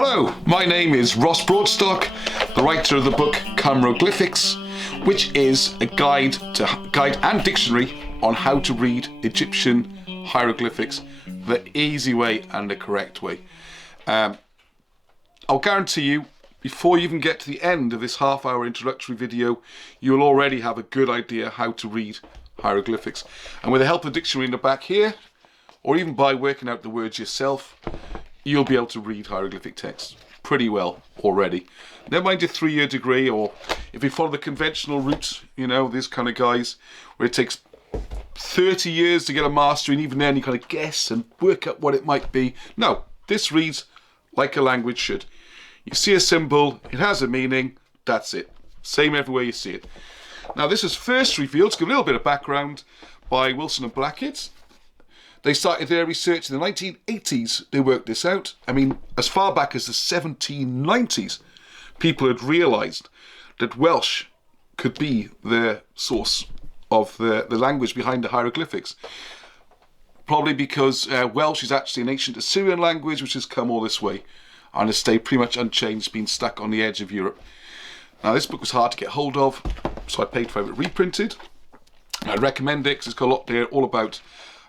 Hello, my name is Ross Broadstock, the writer of the book Cymroglyphics, which is a guide and dictionary on how to read Egyptian hieroglyphics the easy way and the correct way. I'll guarantee you, before you even get to the end of this half-hour introductory video, you'll already have a good idea how to read hieroglyphics. And with the help of the dictionary in the back here, or even by working out the words yourself, you'll be able to read hieroglyphic text pretty well already. Never mind your 3-year degree, or if you follow the conventional route, you know, these kind of guys, where it takes 30 years to get a mastery, and even then you kind of guess and work out what it might be. No, this reads like a language should. You see a symbol, it has a meaning, that's it. Same everywhere you see it. Now this was first revealed, to give a little bit of background, by Wilson and Blackett. They started their research in the 1980s, they worked this out. I mean, as far back as the 1790s, people had realised that Welsh could be the source of the language behind the hieroglyphics. Probably because Welsh is actually an ancient Assyrian language which has come all this way and has stayed pretty much unchanged, been stuck on the edge of Europe. Now this book was hard to get hold of, so I paid for it reprinted. I recommend it because it's got a lot there all about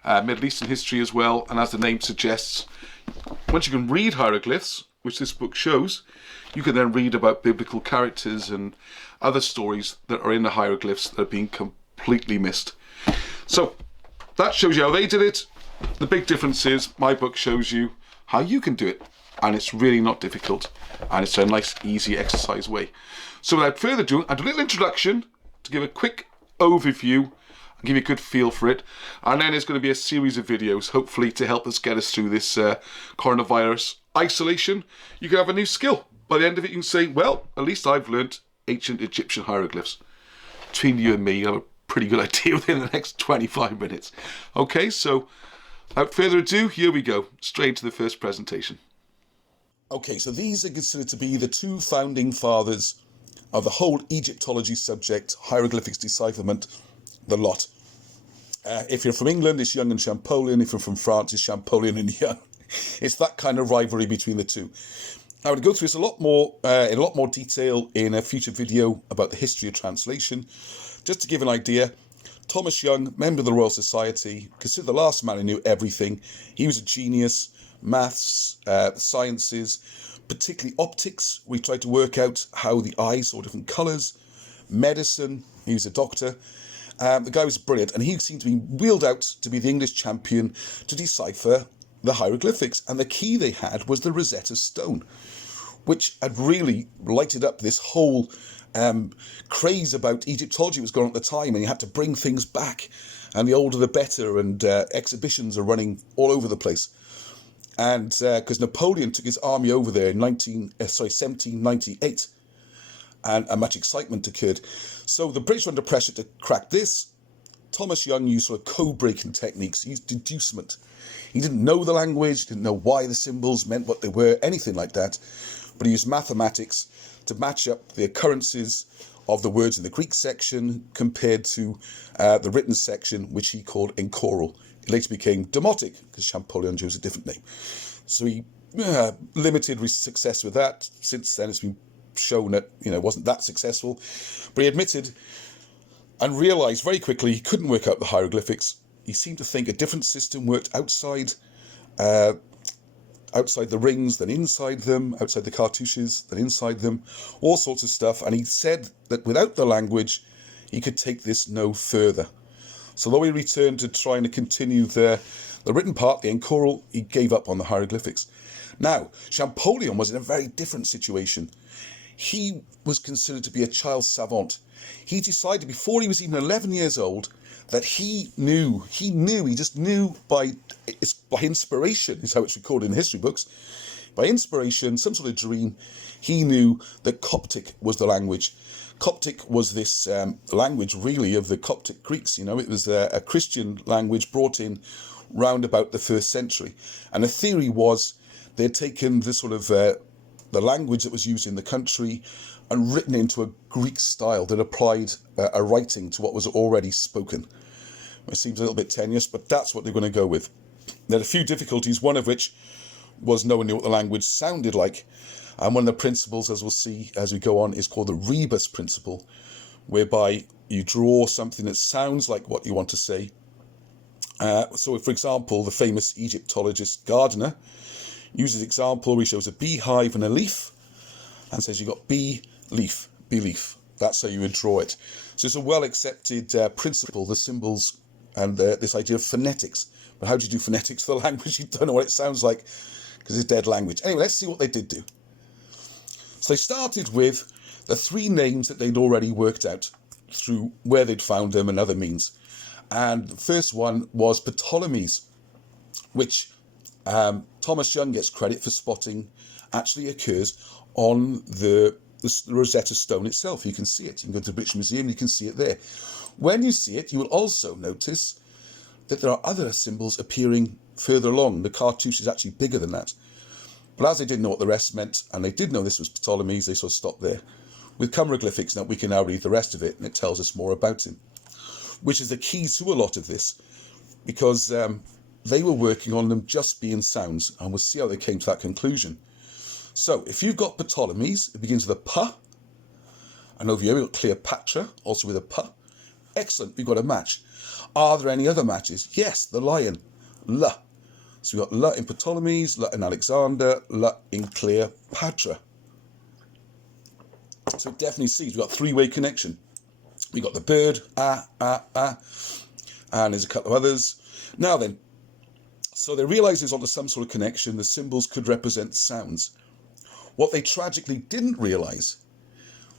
Middle Eastern history as well, and as the name suggests, once you can read hieroglyphs, which this book shows, you can then read about biblical characters and other stories that are in the hieroglyphs that are being completely missed. So that shows you how they did it. The big difference is my book shows you how you can do it, and it's really not difficult, and it's a nice easy exercise way. So without further ado, I'll do a little introduction to give a quick overview and give you a good feel for it, and then there's going to be a series of videos hopefully to help us get us through this coronavirus isolation. You can have a new skill. By the end of it you can say, well, at least I've learnt ancient Egyptian hieroglyphs. Between you and me, you'll have a pretty good idea within the next 25 minutes. Okay, so without further ado, here we go, straight to the first presentation. Okay, so these are considered to be the two founding fathers of the whole Egyptology subject, hieroglyphics decipherment, the lot. If you're from England, it's Young and Champollion. If you're from France, it's Champollion and Young. It's that kind of rivalry between the two. I would go through this in a lot more detail in a future video about the history of translation. Just to give an idea, Thomas Young, member of the Royal Society, considered the last man who knew everything. He was a genius. Maths, sciences, particularly optics. We tried to work out how the eye saw different colours. Medicine, he was a doctor. The guy was brilliant, and he seemed to be wheeled out to be the English champion to decipher the hieroglyphics. And the key they had was the Rosetta Stone, which had really lighted up this whole craze about Egyptology was going on at the time, and you had to bring things back, and the older the better, and exhibitions are running all over the place. And because Napoleon took his army over there in 1798, and much excitement occurred. So the British were under pressure to crack this. Thomas Young used sort of code-breaking techniques. He used deducement. He didn't know the language, didn't know why the symbols meant what they were, anything like that. But he used mathematics to match up the occurrences of the words in the Greek section compared to the written section, which he called enchoral. It later became demotic because Champollion chose a different name. So he limited success with that. Since then, it's been shown that it wasn't that successful. But he admitted and realised very quickly he couldn't work out the hieroglyphics. He seemed to think a different system worked outside the rings than inside them, outside the cartouches than inside them, all sorts of stuff. And he said that without the language, he could take this no further. So though he returned to trying to continue the written part, the enchoral, he gave up on the hieroglyphics. Now, Champollion was in a very different situation. He was considered to be a child savant. He decided before he was even 11 years old that he just knew by inspiration, is how it's recorded in history books. By inspiration, some sort of dream, he knew that Coptic was the language. Coptic was this language really of the Coptic Greeks. It was a Christian language brought in round about the 1st century. And the theory was they'd taken this sort of the language that was used in the country and written into a Greek style that applied a writing to what was already spoken. It seems a little bit tenuous, but that's what they're going to go with. There are a few difficulties, one of which was no one knew what the language sounded like. And one of the principles, as we'll see as we go on, is called the Rebus Principle, whereby you draw something that sounds like what you want to say. So, for example, the famous Egyptologist Gardner uses an example where he shows a beehive and a leaf and says you've got bee, leaf, belief. That's how you would draw it. So it's a well-accepted principle, the symbols and this idea of phonetics. But how do you do phonetics for the language? You don't know what it sounds like because it's dead language. Anyway, let's see what they did do. So they started with the 3 names that they'd already worked out through where they'd found them and other means. And the first one was Ptolemy's, which Thomas Young gets credit for spotting, actually occurs on the Rosetta Stone itself. You can see it. You can go to the British Museum, you can see it there. When you see it, you will also notice that there are other symbols appearing further along. The cartouche is actually bigger than that. But as they didn't know what the rest meant, and they did know this was Ptolemy's, they sort of stopped there. With Cymroglyphics, now we can now read the rest of it, and it tells us more about him, which is the key to a lot of this, because they were working on them just being sounds, and we'll see how they came to that conclusion. So, if you've got Ptolemy's, it begins with a P, and over here we've got Cleopatra, also with a P. Excellent, we've got a match. Are there any other matches? Yes, the lion, L. So we've got L in Ptolemy's, L in Alexandra, L in Cleopatra. So it definitely sees we've got 3-way connection. We've got the bird, and there's a couple of others. Now then, so they realised there's onto some sort of connection. The symbols could represent sounds. What they tragically didn't realise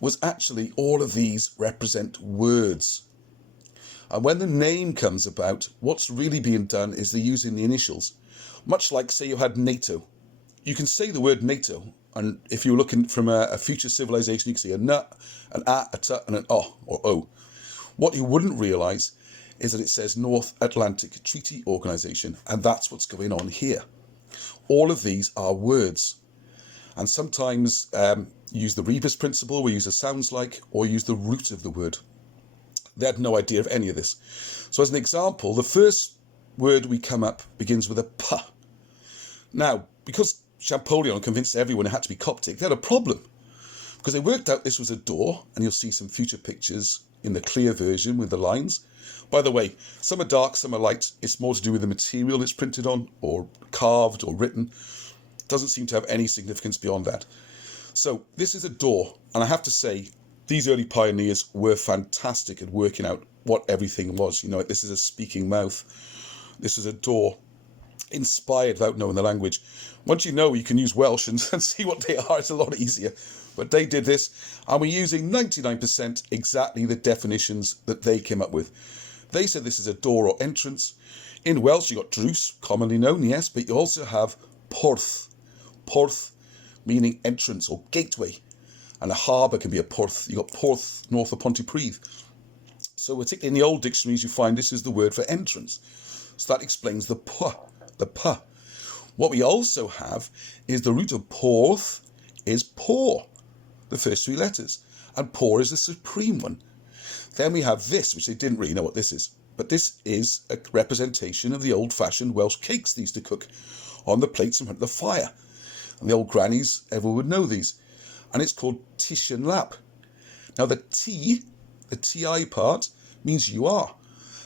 was actually all of these represent words. And when the name comes about, what's really being done is they're using the initials. Much like, say, you had NATO. You can say the word NATO, and if you're looking from a future civilization, you can see a N, an A, a T, and an O, or O. What you wouldn't realise is that it says North Atlantic Treaty Organisation, and that's what's going on here. All of these are words, and sometimes use the Rebus Principle, where you use a sounds like, or use the root of the word. They had no idea of any of this. So as an example, the first word we come up begins with a P. Now, because Champollion convinced everyone it had to be Coptic, they had a problem, because they worked out this was a door, and you'll see some future pictures in the clear version with the lines. By the way, some are dark, some are light. It's more to do with the material it's printed on, or carved, or written. It doesn't seem to have any significance beyond that. So this is a door, and I have to say, these early pioneers were fantastic at working out what everything was. You know, this is a speaking mouth. This is a door, inspired without knowing the language. Once you know, you can use Welsh and see what they are. It's a lot easier. But they did this, and we're using 99% exactly the definitions that they came up with. They said this is a door or entrance. In Welsh, you've got drws, commonly known, yes, but you also have porth. Porth meaning entrance or gateway. And a harbour can be a porth. You've got Porth north of Pontypridd. So particularly in the old dictionaries, you find this is the word for entrance. So that explains the P, the P. What we also have is the root of porth is por, the first 3 letters. And por is the supreme one. Then we have this, which they didn't really know what this is. But this is a representation of the old-fashioned Welsh cakes they used to cook on the plates in front of the fire. And the old grannies, everyone would know these. And it's called Tish and Lap. Now the T, the TI part, means you are.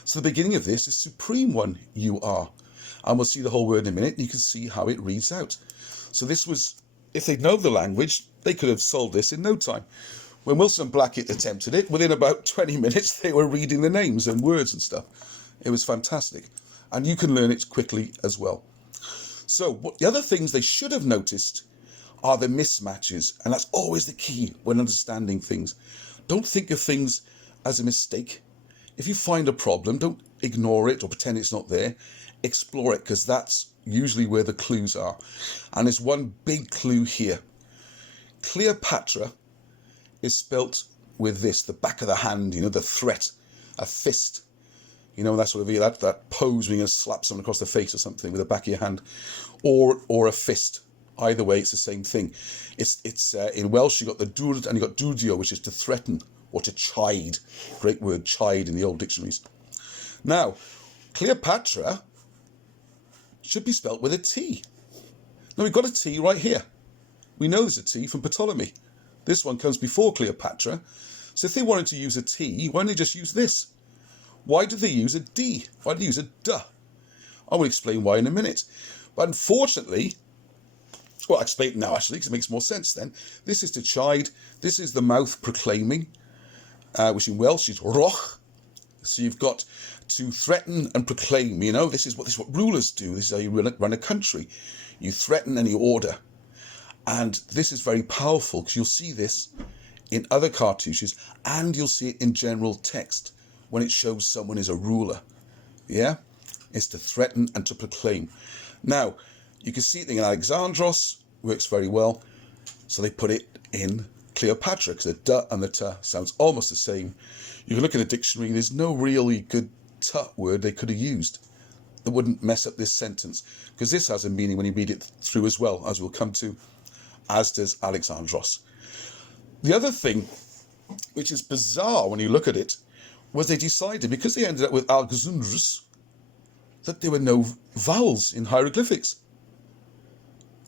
So the beginning of this is supreme one, you are. And we'll see the whole word in a minute, and you can see how it reads out. So this was, if they'd known the language, they could have solved this in no time. When Wilson and Blackett attempted it, within about 20 minutes, they were reading the names and words and stuff. It was fantastic. And you can learn it quickly as well. So the other things they should have noticed are the mismatches, and that's always the key when understanding things. Don't think of things as a mistake. If you find a problem, don't ignore it or pretend it's not there. Explore it, because that's usually where the clues are. And there's one big clue here. Cleopatra is spelt with this, the back of the hand, you know, the threat, a fist. You know, that's sort of that pose when you're going to slap someone across the face or something with the back of your hand, or a fist. Either way, it's the same thing. It's in Welsh, you got the dwrd and you got dwdio, which is to threaten or to chide. Great word, chide, in the old dictionaries. Now, Cleopatra should be spelt with a T. Now we've got a T right here. We know there's a T from Ptolemy. This one comes before Cleopatra. So if they wanted to use a T, why don't they just use this? Why did they use a D? Why did they use a D? I will explain why in a minute. But unfortunately, well, I'll explain it now actually, because it makes more sense then. This is to chide. This is the mouth proclaiming, which in Welsh is roch. So you've got to threaten and proclaim. You know, this is what rulers do. This is how you run a country. You threaten and you order. And this is very powerful because you'll see this in other cartouches and you'll see it in general text when it shows someone is a ruler. Yeah? It's to threaten and to proclaim. Now, you can see it in Alexandros, works very well. So they put it in Cleopatra because the D and the T sounds almost the same. You can look at a dictionary, there's no really good T word they could have used that wouldn't mess up this sentence, because this has a meaning when you read it through as well, as we'll come to, as does Alexandros. The other thing, which is bizarre when you look at it, was they decided, because they ended up with Alexandros, that there were no vowels in hieroglyphics.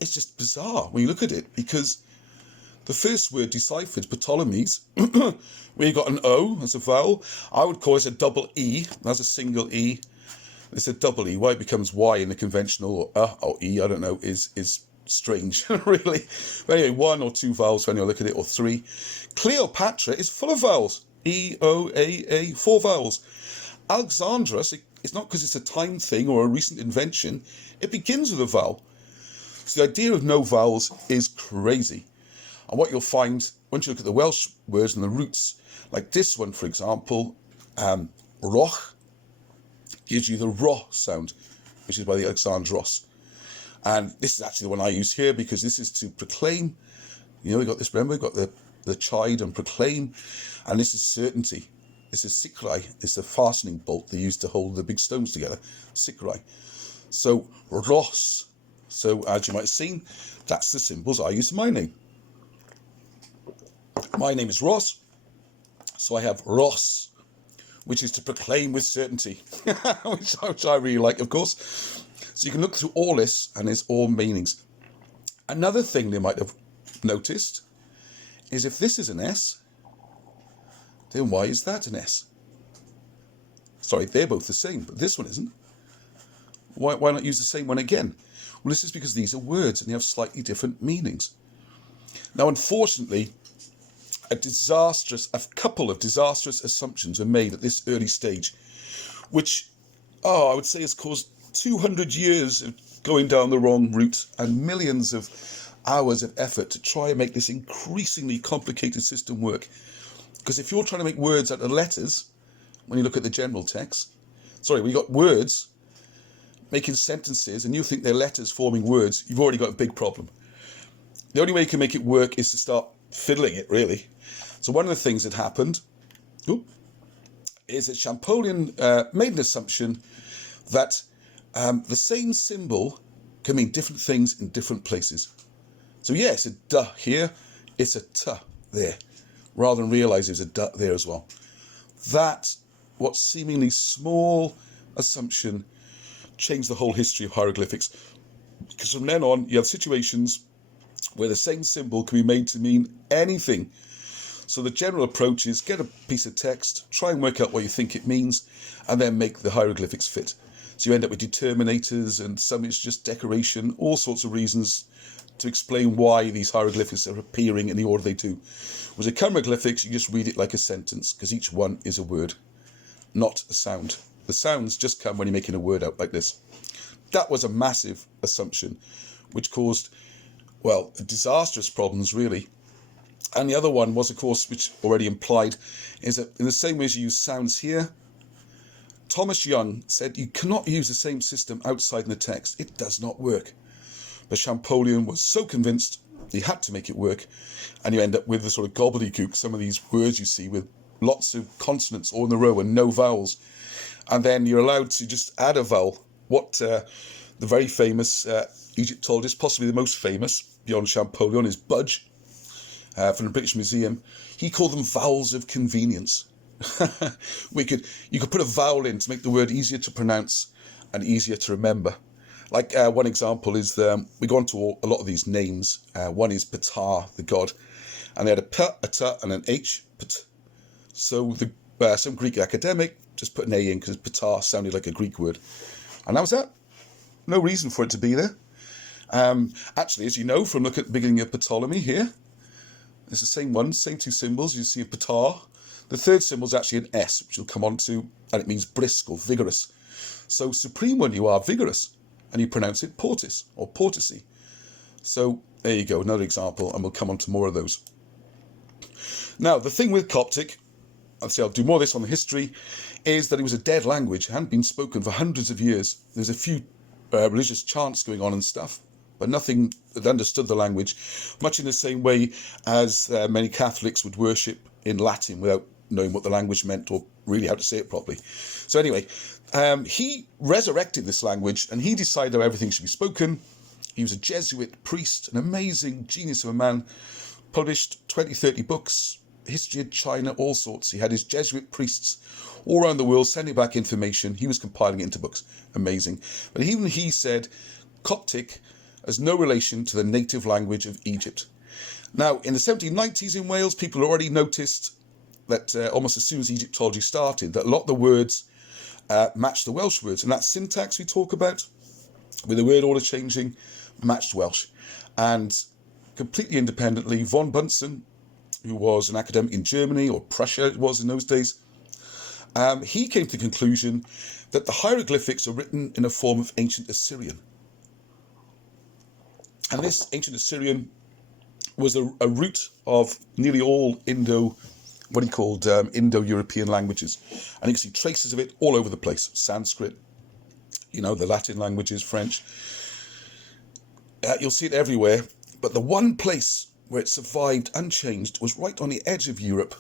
It's just bizarre when you look at it, because the first word deciphered, Ptolemies, where you got an O as a vowel, I would call it a double E. That's a single E. It's a double E. Why it becomes Y in the conventional, or E, I don't know, is strange, really. But anyway, one or two vowels when you look at it, or three. Cleopatra is full of vowels. E, O, A, 4 vowels. Alexandra, it's not because it's a time thing or a recent invention. It begins with a vowel. So the idea of no vowels is crazy. And what you'll find, once you look at the Welsh words and the roots, like this one, for example, roch, gives you the ro sound, which is by the Alexandros. And this is actually the one I use here, because this is to proclaim. You know, we've got this, remember, we've got the chide and proclaim, and this is certainty. This is sikrai. It's a fastening bolt they use to hold the big stones together. Sikrai. So, ros. So, as you might have seen, that's the symbols I use for my name. My name is Ross, so I have Ross, which is to proclaim with certainty, which I really like, of course. So you can look through all this, and there's all meanings. Another thing they might have noticed is if this is an S, then why is that an S? Sorry, they're both the same, but this one isn't. Why not use the same one again? Well, this is because these are words, and they have slightly different meanings. Now, unfortunately, a couple of disastrous assumptions were made at this early stage, which, I would say has caused 200 years of going down the wrong route and millions of hours of effort to try and make this increasingly complicated system work. Because if you're trying to make words out of letters, when you look at the general text, when you got words making sentences and you think they're letters forming words, you've already got a big problem. The only way you can make it work is to start fiddling it, really. So one of the things that happened is that Champollion made an assumption that the same symbol can mean different things in different places. So yeah, it's a D here, it's a T there, rather than realise there's a D there as well. That, what seemingly small assumption, changed the whole history of hieroglyphics. Because from then on, you have situations where the same symbol can be made to mean anything. So the general approach is get a piece of text, try and work out what you think it means, and then make the hieroglyphics fit. So you end up with determinators, and some it's just decoration, all sorts of reasons to explain why these hieroglyphics are appearing in the order they do. Whereas a Cymroglyphics, you just read it like a sentence, because each one is a word, not a sound. The sounds just come when you're making a word out like this. That was a massive assumption, which caused, disastrous problems, really. And the other one was, of course, which already implied, is that in the same way as you use sounds here, Thomas Young said you cannot use the same system outside in the text. It does not work. But Champollion was so convinced he had to make it work, and you end up with the sort of gobbledygook, some of these words you see with lots of consonants all in a row and no vowels. And then you're allowed to just add a vowel. What the very famous Egyptologist, possibly the most famous beyond Champollion, is Budge from the British Museum. He called them vowels of convenience. You could put a vowel in to make the word easier to pronounce and easier to remember. Like one example is, we go on to a lot of these names. One is Ptah, the god, and they had a P, a T, and an H, Pt. So some Greek academic just put an A in because Ptah sounded like a Greek word. And that was that. No reason for it to be there. Actually, as you know from looking at the beginning of Ptolemy here, it's the same one, same two symbols. You see a Ptah. The third symbol is actually an S, which we'll come on to, and it means brisk or vigorous. So supreme one, you are vigorous, and you pronounce it portis or portisy. So there you go, another example, and we'll come on to more of those. Now, the thing with Coptic, I'll do more of this on the history, is that it was a dead language. It hadn't been spoken for hundreds of years. There's a few religious chants going on and stuff, but nothing that understood the language, much in the same way as many Catholics would worship in Latin without knowing what the language meant or really how to say it properly. So anyway, he resurrected this language and he decided how everything should be spoken. He was a Jesuit priest, an amazing genius of a man, published 20, 30 books, history of China, all sorts. He had his Jesuit priests all around the world sending back information. He was compiling it into books. Amazing. But even he said Coptic has no relation to the native language of Egypt. Now, in the 1790s in Wales, people already noticed that almost as soon as Egyptology started, that a lot of the words matched the Welsh words. And that syntax we talk about, with the word order changing, matched Welsh. And completely independently, von Bunsen, who was an academic in Germany, or Prussia it was in those days, he came to the conclusion that the hieroglyphics are written in a form of ancient Assyrian. And this ancient Assyrian was a root of nearly all Indo-European languages. And you can see traces of it all over the place. Sanskrit, the Latin languages, French. You'll see it everywhere. But the one place where it survived unchanged was right on the edge of Europe,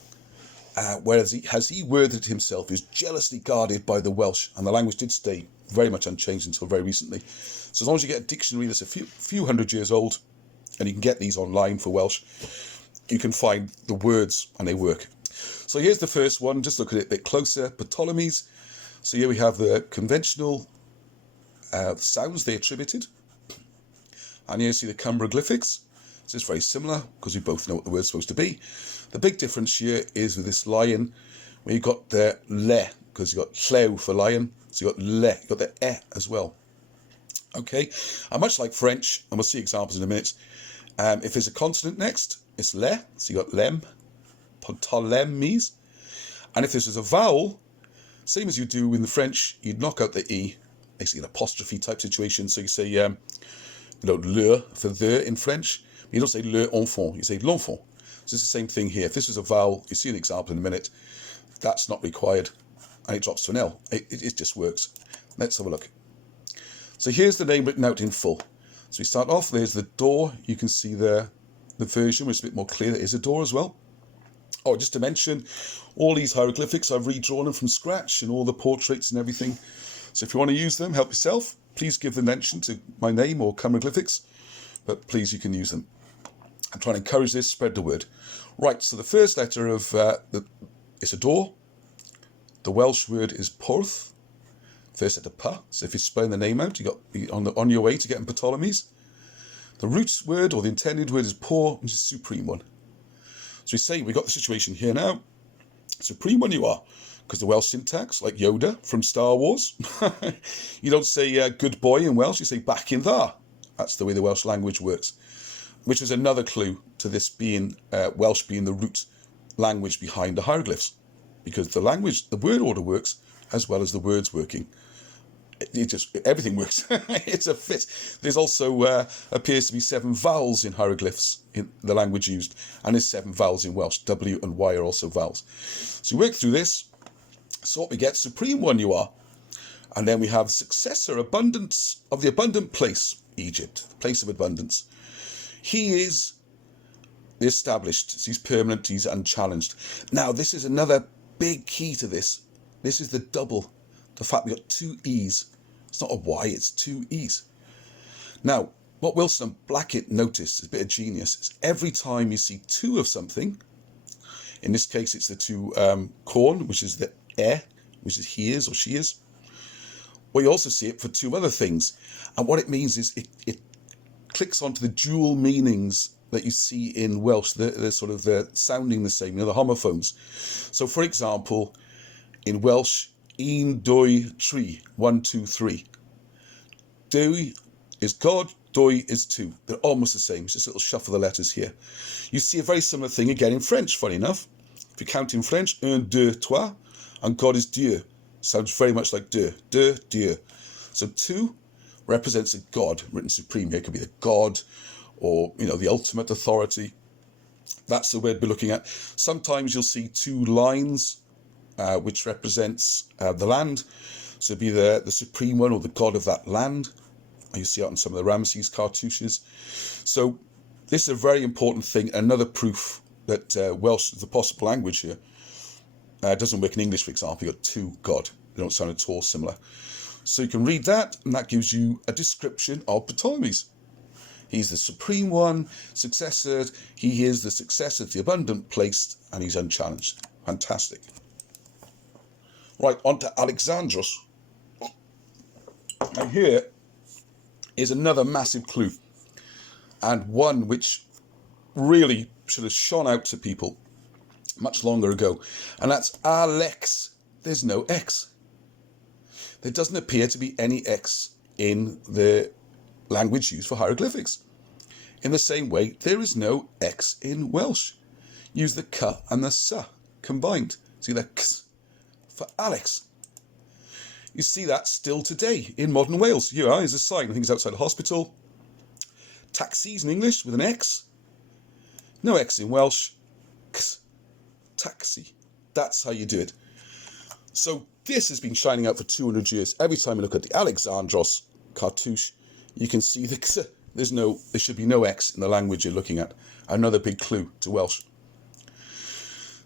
whereas he worded it himself, is jealously guarded by the Welsh, and the language did stay very much unchanged until very recently. So as long as you get a dictionary that's a few hundred years old, and you can get these online for Welsh, you can find the words and they work. So here's the first one, just look at it a bit closer, Ptolemies. So here we have the conventional sounds they attributed, and here you see the Cymroglyphics. So it's very similar because we both know what the word's supposed to be. The big difference here is with this lion, where you've got the le, because you've got llew for lion, so you've got le, you've got the e as well. Okay, and much like French, and we'll see examples in a minute, if there's a consonant next, it's le, so you've got lem, Ptolemies. And if this is a vowel, same as you do in the French, you'd knock out the e, basically an apostrophe type situation. So you say, le for the in French. You don't say le enfant, you say l'enfant. So it's the same thing here. If this is a vowel, you see an example in a minute, that's not required, and it drops to an L. It just works. Let's have a look. So here's the name written out in full. So we start off, there's the door. You can see the version, which is a bit more clear. There is a door as well. Oh, just to mention, all these hieroglyphics, I've redrawn them from scratch, and all the portraits and everything. So if you want to use them, help yourself. Please give the mention to my name or Cymroglyphics, but please, you can use them. I'm trying to encourage this, spread the word. Right, so the first letter of it's a door. The Welsh word is porth. First letter pa. So if you're spelling the name out, you got on your way to getting Ptolemies. The root word or the intended word is por, which is supreme one. So we say we got the situation here now. Supreme one you are, because the Welsh syntax, like Yoda from Star Wars, you don't say good boy in Welsh, you say back in there. That's the way the Welsh language works, which is another clue to this being Welsh being the root language behind the hieroglyphs, because the word order works as well as the words working. Everything works. It's a fit. There's also appears to be 7 vowels in hieroglyphs in the language used, and there's 7 vowels in Welsh. W and Y are also vowels. So we work through this. So what we get, supreme one you are. And then we have successor, abundance of the abundant place, Egypt, the place of abundance. He is the established. He's permanent. He's unchallenged. Now, this is another big key to this. This is the double. The fact we've got 2 E's. It's not a Y, it's 2 E's. Now, what Wilson and Blackett noticed, is a bit of genius, is every time you see 2 of something, in this case it's the 2 corn, which is the which is he is or she is. Well, you also see it for two other things. And what it means is it clicks onto the dual meanings that you see in Welsh. They're sort of sounding the same, the homophones. So, for example, in Welsh, un, dwy, tri, 1, 2, 3. Dwy is God, dwy is two. They're almost the same. It's just a little shuffle of the letters here. You see a very similar thing again in French, funny enough. If you count in French, un, deux, trois, and God is Dieu. Sounds very much like deux, Dieu. So two represents a God, written supreme here. It could be the God or, the ultimate authority. That's the word we're looking at. Sometimes you'll see two lines, which represents the land. So it'd be the supreme one or the God of that land. You see it on some of the Ramesses cartouches. So this is a very important thing. Another proof that Welsh is a possible language here. It doesn't work in English, for example. You've got two God. They don't sound at all similar. So you can read that, and that gives you a description of Ptolemy's. He's the supreme one, successor. He is the successor to the abundant placed, and he's unchallenged. Fantastic. Right, on to Alexandros. Now here is another massive clue, and one which really should have shone out to people much longer ago, and that's Alex. There's no X. There doesn't appear to be any X in the language used for hieroglyphics. In the same way, there is no X in Welsh. Use the K and the S combined. See the X for Alex. You see that still today in modern Wales. Here is a sign. I think it's outside a hospital. Taxis in English with an X. No X in Welsh. X. Taxi. That's how you do it. So this has been shining out for 200 years. Every time you look at the Alexandros cartouche, you can see there should be no X in the language you're looking at. Another big clue to Welsh.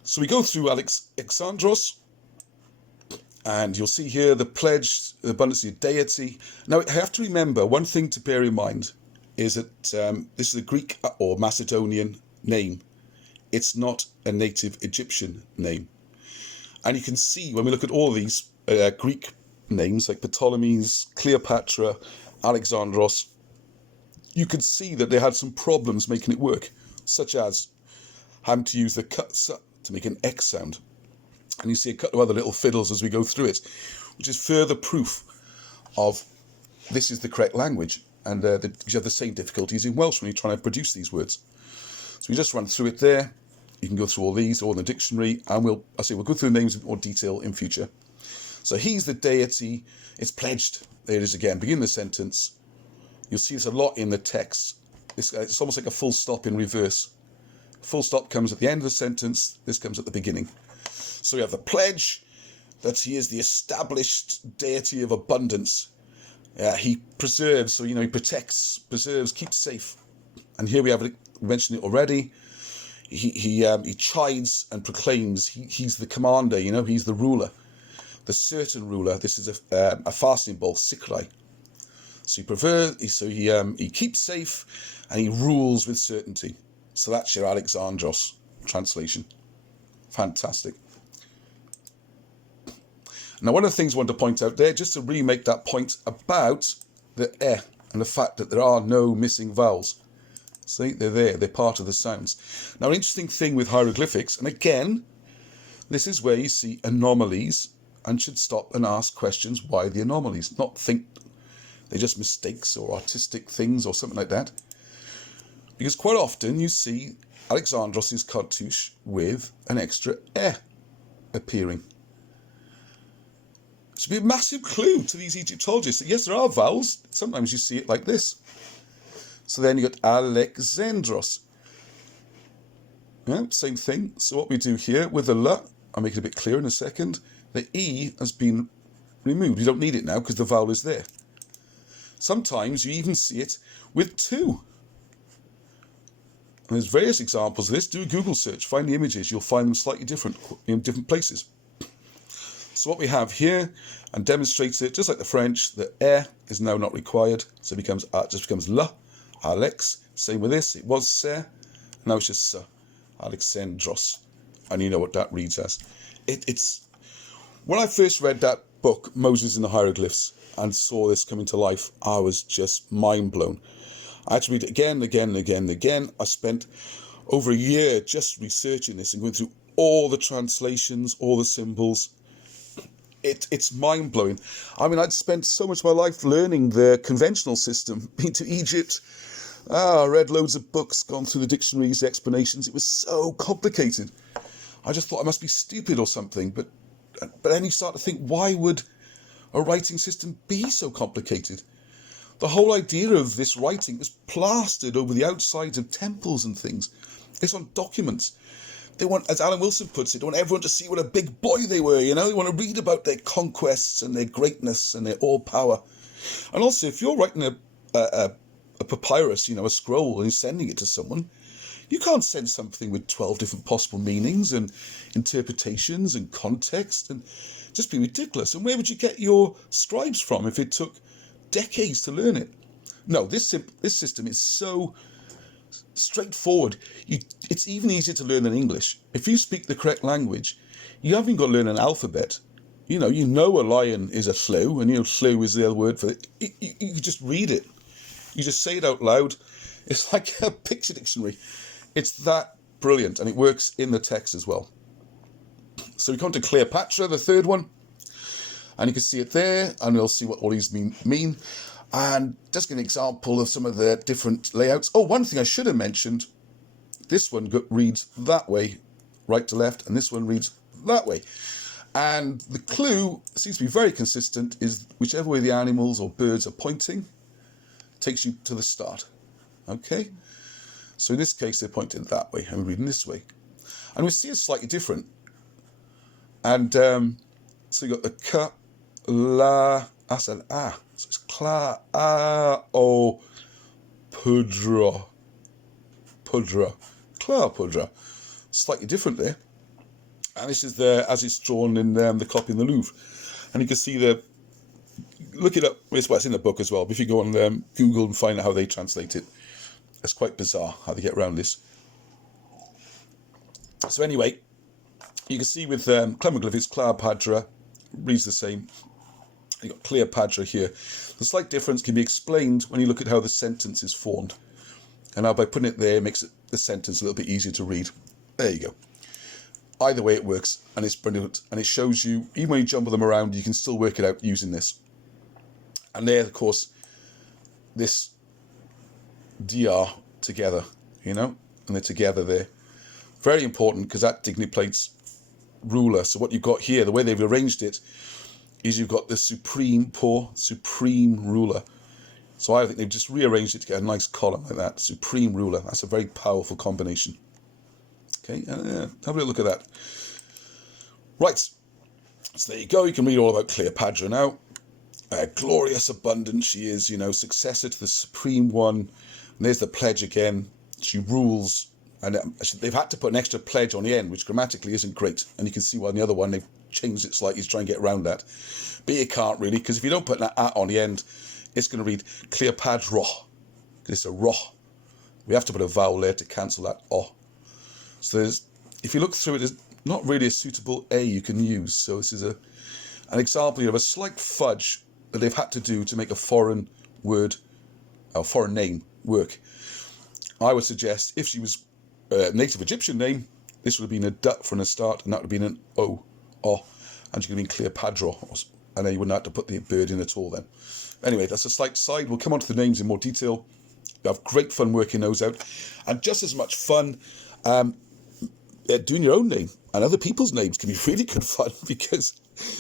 So we go through Alexandros, and you'll see here the pledge, the abundance of deity. Now, I have to remember, one thing to bear in mind is that this is a Greek or Macedonian name. It's not a native Egyptian name. And you can see when we look at all of these Greek names like Ptolemy's, Cleopatra, Alexandros, you could see that they had some problems making it work, such as having to use the ks to make an X sound. And you see a couple of other little fiddles as we go through it, which is further proof of this is the correct language. And you have the same difficulties in Welsh when you're trying to produce these words. So we just run through it there. You can go through all these, all in the dictionary, and we'll go through the names in more detail in future. So he's the deity. It's pledged. There it is again. Begin the sentence. You'll see this a lot in the text. It's almost like a full stop in reverse. Full stop comes at the end of the sentence. This comes at the beginning. So we have the pledge that he is the established deity of abundance. He preserves, so he protects, preserves, keeps safe. And here we have it. We mentioned it already. He chides and proclaims. He's the commander. He's the ruler, the certain ruler. This is a fasting bowl, sikrai. So he keeps safe and he rules with certainty. So that's your Alexandros translation. Fantastic. Now, one of the things I want to point out there, just to remake that point about the and the fact that there are no missing vowels. See, they're there, they're part of the sounds. Now, an interesting thing with hieroglyphics, and again, this is where you see anomalies and should stop and ask questions, why the anomalies? Not think they're just mistakes or artistic things or something like that. Because quite often you see Alexandros' cartouche with an extra appearing. It should be a massive clue to these Egyptologists. Yes, there are vowels. Sometimes you see it like this. So then you got Alexandros. Yeah, same thing. So what we do here with the L, I'll make it a bit clearer in a second. The E has been removed. You don't need it now because the vowel is there. Sometimes you even see it with two. And there's various examples of this. Do a Google search, find the images. You'll find them slightly different in different places. So what we have here, and demonstrates it, just like the French, the is now not required. So it just becomes L, Alex. Same with this. It was Se, now it's just S, Alexandros. And you know what that reads as. It's when I first read that book, Moses and the Hieroglyphs, and saw this coming to life, I was just mind blown. I had to read it again and again and again and again. I spent over a year just researching this and going through all the translations, all the symbols. It's mind blowing. I mean, I'd spent so much of my life learning the conventional system, been to Egypt, read loads of books, gone through the dictionaries, the explanations. It was so complicated. I just thought I must be stupid or something. But then you start to think, why would a writing system be so complicated? The whole idea of this writing was plastered over the outsides of temples and things. It's on documents. They want, as Alan Wilson puts it, they want everyone to see what a big boy they were, you know? They want to read about their conquests and their greatness and their all-power. And also, if you're writing a papyrus, you know, a scroll, and you're sending it to someone, you can't send something with 12 different possible meanings and interpretations and context, and just be ridiculous. And where would you get your scribes from if it took decades to learn it? No, this system is so straightforward. It's even easier to learn than English. If you speak the correct language, you haven't got to learn an alphabet. You know a lion is a slough, and slough is the other word for it. You just read it. You just say it out loud. It's like a picture dictionary. It's that brilliant, and it works in the text as well. So we come to Cleopatra, the third one, and you can see it there, and we'll see what all these mean. And just give an example of some of the different layouts. Oh, one thing I should have mentioned, this one reads that way, right to left, and this one reads that way. And the clue seems to be very consistent, is whichever way the animals or birds are pointing takes you to the start. Okay? So in this case, they're pointing that way, and we're reading this way. And we see it's slightly different. And so you've got the ka, la, that's an ah. So it's kla, ah, o, pudra. Pudra. Kla, pudra. Slightly different there. And this is as it's drawn in the copy in the Louvre. And you can see look it up, it's in the book as well, but if you go on Google and find out how they translate it, it's quite bizarre how they get around this. So anyway, you can see with Cymroglyphics, Cleopatra reads the same. You've got Cleopatra here. The slight difference can be explained when you look at how the sentence is formed. And now by putting it there, it makes the sentence a little bit easier to read. There you go. Either way it works, and it's brilliant. And it shows you, even when you jumble them around, you can still work it out using this. And there, of course, this DR together, and they're together there. Very important, because that digniplates ruler. So what you've got here, the way they've arranged it, is you've got the supreme ruler. So I think they've just rearranged it to get a nice column like that. Supreme ruler. That's a very powerful combination. Okay, have a look at that. Right, so there you go. You can read all about Cleopatra now. Glorious, abundant she is, successor to the Supreme One. And there's the pledge again. She rules. And they've had to put an extra pledge on the end, which grammatically isn't great. And you can see why in the other one they've changed it slightly to try and get around that. But you can't really, because if you don't put an at on the end, it's going to read Cleopatra. Because it's a ro. We have to put a vowel there to cancel that o. So if you look through it, there's not really a suitable A you can use. So this is an example of a slight fudge that they've had to do to make a foreign word, or foreign name work. I would suggest if she was a native Egyptian name, this would have been a D from the start, and that would have been an O, and she could have been Cleopatra, and then you wouldn't have to put the bird in at all then. Anyway, that's a slight side. We'll come on to the names in more detail. You have great fun working those out, and just as much fun doing your own name, and other people's names can be really good fun, because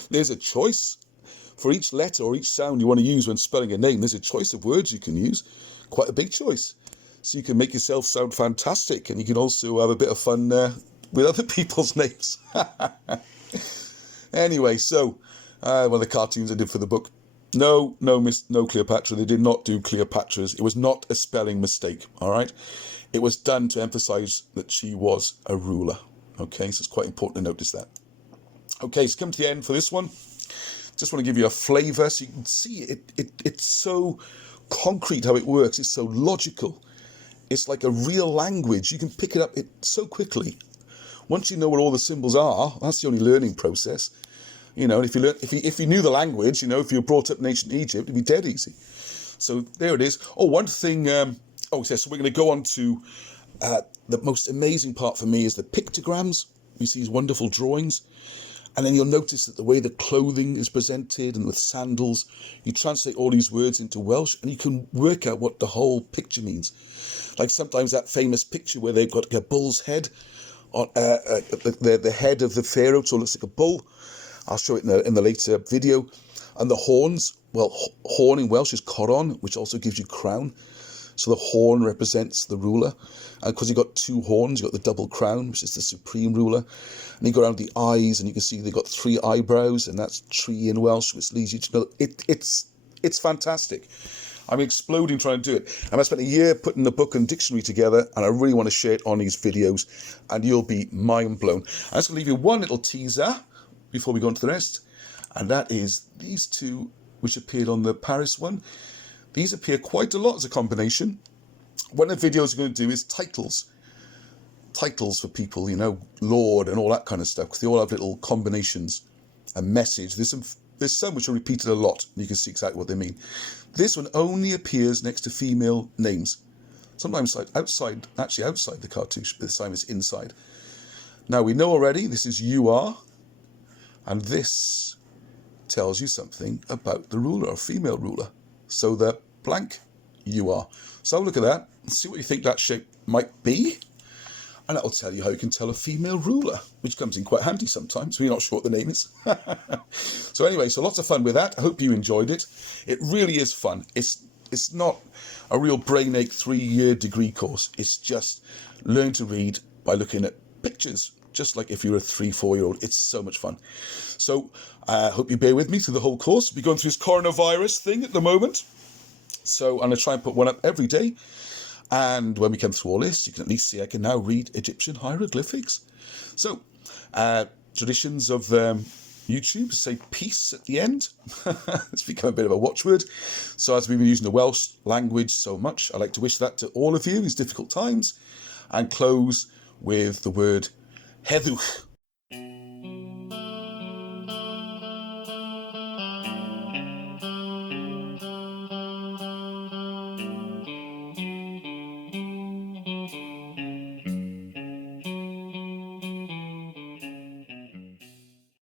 there's a choice for each letter or each sound you want to use when spelling a name. There's a choice of words you can use, quite a big choice. So you can make yourself sound fantastic, and you can also have a bit of fun with other people's names. Anyway, so one of the cartoons I did for the book. No Cleopatra. They did not do Cleopatra's. It was not a spelling mistake, all right? It was done to emphasize that she was a ruler. Okay, so it's quite important to notice that. Okay, so come to the end for this one. Just want to give you a flavor so you can see it's so concrete how it works. It's so logical. It's like a real language. You can pick it up so quickly. Once you know what all the symbols are, that's the only learning process. You know, if you knew the language, you know, if you were brought up in ancient Egypt, it'd be dead easy. So there it is. Oh, one thing. So we're going to go on to the most amazing part for me is the pictograms. You see these wonderful drawings. And then you'll notice that the way the clothing is presented and with sandals, you translate all these words into Welsh and you can work out what the whole picture means. Like sometimes that famous picture where they've got a bull's head on the head of the pharaoh, so it looks like a bull. I'll show it in the later video. And the horns, well, horn in Welsh is coron, which also gives you crown. So the horn represents the ruler. And because you've got two horns, you've got the double crown, which is the supreme ruler. And you go around the eyes and you can see they've got 3 eyebrows, and that's tree in Welsh, which leads you to know it's fantastic. I'm exploding trying to do it. And I spent a year putting the book and dictionary together, and I really want to share it on these videos, and you'll be mind blown. I'm just going to leave you one little teaser before we go on to the rest, and that is these two, which appeared on the Paris one. These appear quite a lot as a combination. One of the videos we're going to do is titles for people, you know, Lord and all that kind of stuff, because they all have little combinations and message. There's some which are repeated a lot, and you can see exactly what they mean. This one only appears next to female names, sometimes outside the cartouche, but this time it's inside. Now we know already this is you are, and this tells you something about the ruler, or female ruler. So the blank you are. So have a look at that and see what you think that shape might be. And that'll tell you how you can tell a female ruler, which comes in quite handy sometimes when you're not sure what the name is. So anyway, so lots of fun with that. I hope you enjoyed it. It really is fun. It's not a real brain ache 3-year degree course. It's just learn to read by looking at pictures, just like if you're a 3-4-year-old. It's so much fun. So I hope you bear with me through the whole course. We're going through this coronavirus thing at the moment. So I'm going to try and put one up every day. And when we come through all this, you can at least see I can now read Egyptian hieroglyphics. So, traditions of YouTube say peace at the end. It's become a bit of a watchword. So as we've been using the Welsh language so much, I'd like to wish that to all of you in these difficult times. And close with the word heddwch,